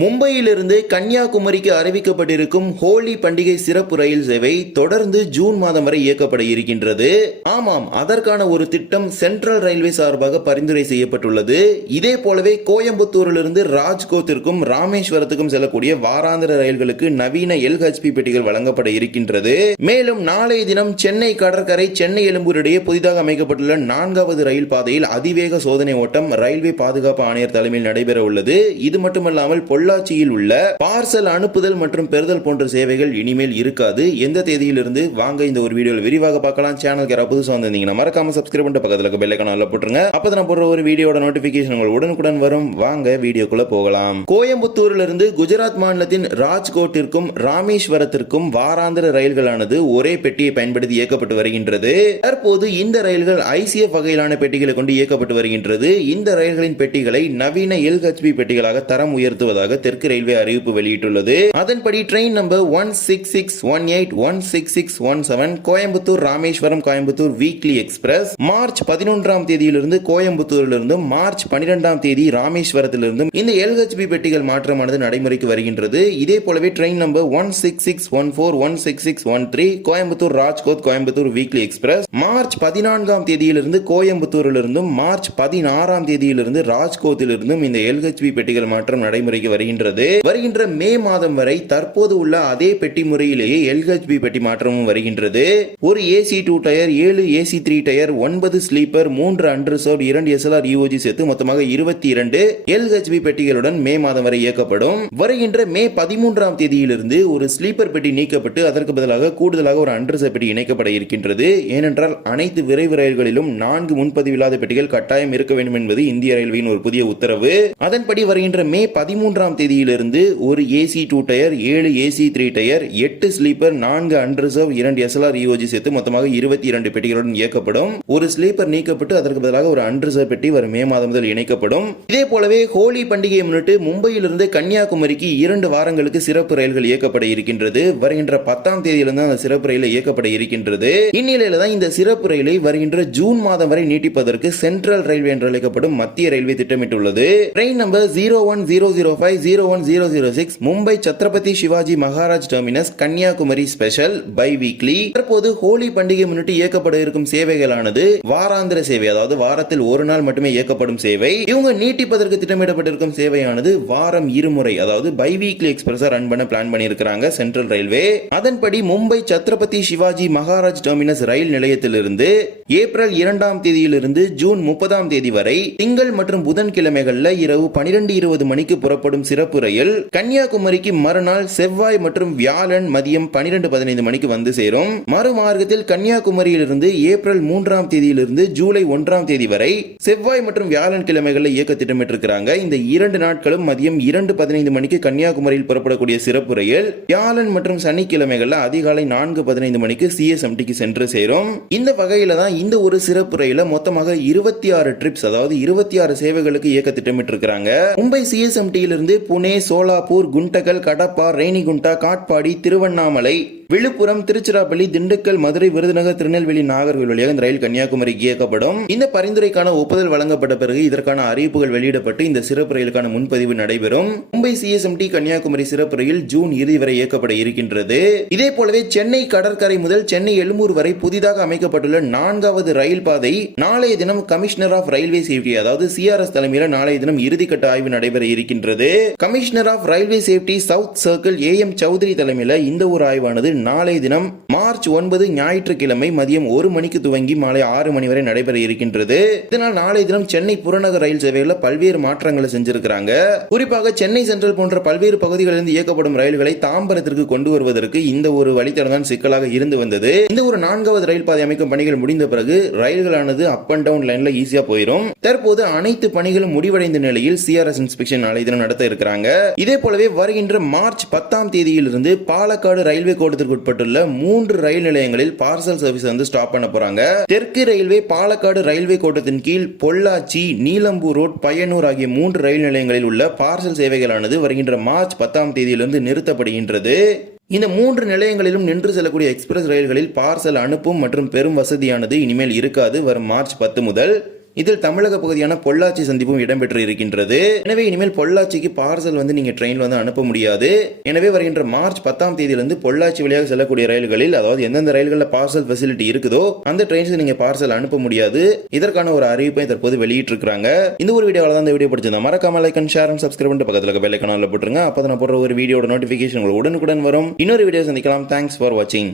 மும்பையிலிருந்து கன்னியாகுமரிக்கு அறிவிக்கப்பட்டிருக்கும் ஹோலி பண்டிகை சிறப்பு ரயில் சேவை தொடர்ந்து ஜூன் மாதம் வரை இயக்கப்பட இருக்கின்றது. ஆமாம், அதற்கான ஒரு திட்டம் சென்ட்ரல் ரயில்வே சார்பாக பரிந்துரை செய்யப்பட்டுள்ளது. இதே போலவே கோயம்புத்தூரிலிருந்து ராஜ்கோட்டிற்கும் ராமேஸ்வரத்துக்கும் செல்லக்கூடிய வாராந்திர ரயில்களுக்கு நவீன LHP பெட்டிகள் வழங்கப்பட இருக்கின்றது. மேலும் நாளைய தினம் சென்னை கடற்கரை சென்னை எழும்பூர் இடையே புதிதாக அமைக்கப்பட்டுள்ள 4வது ரயில் பாதையில் அதிவேக சோதனை ஓட்டம் ரயில்வே பாதுகாப்பு ஆணையர் தலைமையில் நடைபெற உள்ளது. இது மட்டுமல்லாமல் பொள்ளாச்சியில் உள்ள பார்சல் அனுப்புதல் மற்றும் பெறுதல் போன்ற சேவைகள் இனிமேல் இருக்காது. எந்த தேதியிலிருந்து வாங்க இந்த ஒரு வீடியோவில் விரிவாக பார்க்கலாம். சேனலுக்கு யாராவது புதுசாக வந்திருந்தீங்கன்னா மறக்காம சப்ஸ்கிரைப் பண்ணிட்டு பக்கத்துல இருக்க பெல் ஐகானை போட்டுருங்க. அப்பதான் நான் போடுற ஒரு வீடியோட நோட்டிபிகேஷன் உங்களுக்கு உடனுக்குடன் வரும். வாங்க வீடியோக்குள்ள போகலாம். கோயம்புத்தூரிலிருந்து குஜராத் மாநிலத்தின் ராஜ்கோட்டிற்கும் ராமேஸ்வரத்திற்கும் வாராந்திர ரயில்களானது ஒரே பெட்டியை பயன்படுத்தி இயக்கப்பட்டு வருகின்றது. தற்போது இந்த ரயில்கள் ICF வகையிலான பெட்டிகளை கொண்டு இயக்கப்பட்டு வருகின்றது. இந்த ரயில்களின் பெட்டிகளை நவீன LHP பெட்டிகளாக தரம் உயர்த்துவதாக தெற்கு ரயில்வே அறிவிப்பு வெளியிட்டுள்ளது. அதன்படி train number 16618 16617 Coimbatore Rameswaram Coimbatore weekly express March 11ஆம் தேதியிலிருந்து கோயம்புத்தூரிலிருந்தும் மார்ச் 12ஆம் தேதி ராமேஸ்வரத்திலிருந்தும் இந்த LHP பெட்டிகள் மாற்றமானது நடைமுறைக்கு வருகின்றது. இதே போலவே train number 16614 16613 Coimbatore Rajkot Coimbatore weekly express March 14ஆம் தேதியிலிருந்து கோயம்புத்தூரிலிருந்தும் மார்ச் 16ஆம் தேதியிலிருந்து ராஜ்கோட்டிலிருந்தும் இந்த LHP பெட்டிகள் மாற்றம் நடைமுறைக்கு வருகின்றது. வருகின்ற மே மாதம் வரை தற்போது உள்ள அதே பெட்டி முறையிலேயே LHP பெட்டி மாற்றமும் வருகின்றது. ஒரு AC 2 tier, 7 AC 3 tier, 9 sleeper, 3 unreserved, 2 SLR EOG சேர்த்து மொத்தமாக 22 LHP பெட்டிகளுடன் மே மாதம் வரை இயக்கப்படும். வருகின்ற மே 13ஆம் தேதியிலிருந்து ஒரு ஸ்லீப்பர் பெட்டி நீக்கப்பட்டு அதற்கு பதிலாக கூடுதலாக ஒரு அன்ரிசர்வ் பெட்டி இணைக்கப்பட இருக்கின்றது. ஏனென்றால் அனைத்து விரைவு ரயில்களிலும் 4 முன்பதிவில்லாத பெட்டிகள் கட்டாயம் இருக்க வேண்டும் என்பது இந்திய ரயில்வேயின் ஒரு புதிய உத்தரவு. அதன்படி வருகின்ற மே 13ஆம் தேதியிலிருந்து ஒரு AC 2 tier, 7 AC 3 tier, 8 sleeper, 4 unreserve, 2 SLR EOG சேர்த்து மொத்தமாக 22 பெட்டிகளுடன் இயக்கப்படும். ஒரு ஸ்லீப்பர் நீக்கப்பட்டு அதற்கு பதிலாக ஒரு அன்ரிசர்வ் பெட்டி வரும் மே மாதம் முதல் இணைக்கப்படும். இதே போலவே ஹோலி பண்டிகையை முன்னிட்டு மும்பையிலிருந்து கன்னியாகுமரிக்கு 2 வாரங்களுக்கு சிறப்பு ரயில்கள் இயக்கப்பட இருக்கின்றது. வருகின்ற 10ஆம் தேதியிலிருந்து அந்த சிறப்பு ரயில் இயக்கப்பட இருக்கின்றது. இந்நிலையில தான் இந்த சிறப்பு ரயிலை வருகின்ற ஜூன் மாதம் வரை நீட்டிப்பதற்கு சென்ட்ரல் ரயில்வே என்று அழைக்கப்படும் மத்திய ரயில்வே திட்டமிட்டுள்ளது. Train number 01005 01006 Mumbai Chhatrapati Shivaji Maharaj terminus Kanniyakumari special biweekly. தற்போது ஹோலி பண்டிகை முன்னிட்டு இயக்கப்பட இருக்கும் சேவைகளானது வாராந்திர சேவை, அதாவது வாரத்தில் ஒரு நாள் மட்டுமே இயக்கப்படும் சேவை. இவங்க நீட்டிப்பதற்கு திட்டமிடப்பட்டிருக்கும் சேவையானது வாரம் இருமுறை, அதாவது பை வீக்லி எக்ஸ்பிரஸ் ரன் பண்ண பிளான் பண்ணியிருக்கிறாங்க சென்ட்ரல் ரயில்வே. அதன்படி மும்பை சத்ரபதி சிவாஜி மகாராஜ் டெர்மினஸ் ரயில் நிலையத்திலிருந்து ஏப்ரல் 2ஆம் தேதியிலிருந்து ஜூன் 30ஆம் தேதி வரை திங்கள் மற்றும் புதன்கிழமைகள்ல இரவு 12:20 மணிக்கு புறப்படும் சிறப்பு ரயில் கன்னியாகுமரிக்கு மறுநாள் செவ்வாய் மற்றும் வியாழன் மதியம் 12:15 மணிக்கு வந்து சேரும். மறுமார்க்கத்தில் கன்னியாகுமரியிலிருந்து ஏப்ரல் 3ஆம் தேதியிலிருந்து ஜூலை 1ஆம் தேதி வரை செவ்வாய் மற்றும் வியாழன் கிழமைகளில் இயக்க திட்டமிட்டிருக்கிறாங்க. இந்த 2 நாட்களும் மதியம் 2:15 மணிக்கு கன்னியாகுமரியில் புறப்படக்கூடிய சிறப்பு ரயில் வியாழன் மற்றும் சனிக்கிழமைகளில் அதிகாலை 4:15 மணிக்கு CSMTக்கு சென்று சேரும். இந்த வகையில தான் இந்த ஒரு சிறப்பு ரயில மொத்தமாக 26 ட்ரிப்ஸ், அதாவது 26 சேவைகளுக்கு இயக்க திட்டமிட்டிருக்கிறாங்க. மும்பை CSMTயிலிருந்து புனே, சோலாப்பூர், குண்டகல், கடப்பா, ரேணிகுண்டா, காட்பாடி, திருவண்ணாமலை, விழுப்புரம், திருச்சிராப்பள்ளி, திண்டுக்கல், மதுரை, விருதுநகர், திருநெல்வேலி, நாகர்கோவில் வழியாக இந்த ரயில் கன்னியாகுமரிக்கு இயக்கப்படும். இந்த பரிந்துரைக்கான ஒப்புதல் வழங்கப்பட்ட பிறகு இதற்கான அறிவிப்புகள் வெளியிடப்பட்டு இந்த சிறப்பு ரயிலுக்கான முன்பதிவு நடைபெறும். மும்பை CSMT கன்னியாகுமரி சிறப்பு ரயில் ஜூன் இறுதி வரை இயக்கப்பட இருக்கின்றது. இதே போலவே சென்னை கடற்கரை முதல் சென்னை எழும்பூர் வரை புதிதாக அமைக்கப்பட்டுள்ள 4வது ரயில் பாதை நாளைய தினம் கமிஷனர் ஆஃப் ரயில்வே சேஃப்டி, அதாவது CRS தலைமையில் நாளைய தினம் இறுதிக்கட்ட ஆய்வு நடைபெற இருக்கின்றது. Commissioner of railway safety south circle AM Chowdhury தலைமையில் இந்த ஒரு ஆய்வானது நாளைய தினம் மார்ச் 9 ஞாயிற்றுக்கிழமை மதியம் 1 மணிக்கு துவங்கி மாலை 6 மணி வரை நடைபெற இருக்கின்றது. இதனால் நாளைய தினம் சென்னை புறநகர் ரயில் சேவைகளில் பல்வேறு மாற்றங்களை செஞ்சிருக்கிறாங்க. குறிப்பாக சென்னை சென்ட்ரல் போன்ற பல்வேறு பகுதிகளிலிருந்து இயக்கப்படும் ரயில்களை தாம்பரத்திற்கு கொண்டு வருவதற்கு இந்த ஒரு வழித்தடம் தான் சிக்கலாக இருந்து வந்தது. இந்த ஒரு 4வது ரயில் பாதை அமைக்கும் பணிகள் முடிந்த பிறகு ரயில்களானது அப் அண்ட் டவுன் லைன்ல ஈஸியா போயிடும். தற்போது அனைத்து பணிகளும் முடிவடைந்த நிலையில் CRS இன்ஸ்பெக்ஷன் நாளை தினம் நடத்த இருக்கிறாங்க. இதே போலவே வருகின்ற மார்ச் 10ஆம் தேதியிலிருந்து பாலக்காடு ரயில்வே கோட்டத்திற்கு உட்பட்டுள்ள 3 ரயில் நிலையங்களில் பார்சல் சர்வீஸ் வந்து ஸ்டாப் பண்ண போறாங்க. தெற்கு ரயில்வே பாலக்காடு ரயில்வே கோட்டத்தின் கீழ் பொள்ளாச்சி, நீலம்பூர் ரோட், பையனூர் ஆகிய 3 ரயில் நிலையங்களில் உள்ள பார்சல் சேவைகளானது வருகின்ற மார்ச் 10ஆம் தேதியிலிருந்து நிறுத்தப்படுகின்றது. இந்த 3 நிலையங்களிலும் நின்று செல்லக்கூடிய எக்ஸ்பிரஸ் ரயில்களில் பார்சல் அனுப்பும் மற்றும் பெரும் வசதியானது இனிமேல் இருக்காது. வரும் மார்ச் 10 முதல் இதில் தமிழக பகுதியான பொள்ளாச்சி சந்திப்பும் இடம்பெற்று இருக்கின்றது. எனவே இனிமேல் பொள்ளாச்சிக்கு பார்சல் நீங்க ட்ரெயின்ல அனுப்ப முடியாது. எனவே வருகின்ற மார்ச் 10ஆம் தேதியிலிருந்து பொள்ளாச்சி வழியாக செல்லக்கூடிய ரயில்களில், அதாவது எந்தெந்த ரயில்களில் பார்சல் ஃபெசிலிட்டி இருக்குதோ அந்த ட்ரெயின்ஸ் நீங்க பார்சல் அனுப்ப முடியாது. இதற்கான ஒரு அறிவிப்பை தற்போது வெளியிட்டு இருக்காங்க. இந்த ஒரு வீடியோவில் தான் இந்த வீடியோ பிடிச்சிருந்தா மறக்காம like and share and subscribe பண்ணிட்டு பக்கத்துல பெல் ஐகானை போட்டுருங்க. அப்பதான் நான் போடுற ஒரு வீடியோட நோட்டிபிகேஷன் உடனுக்குடன் வரும். இன்னொரு வீடியோ சந்திக்கலாம். தேங்க்ஸ் ஃபார் வாட்சிங்.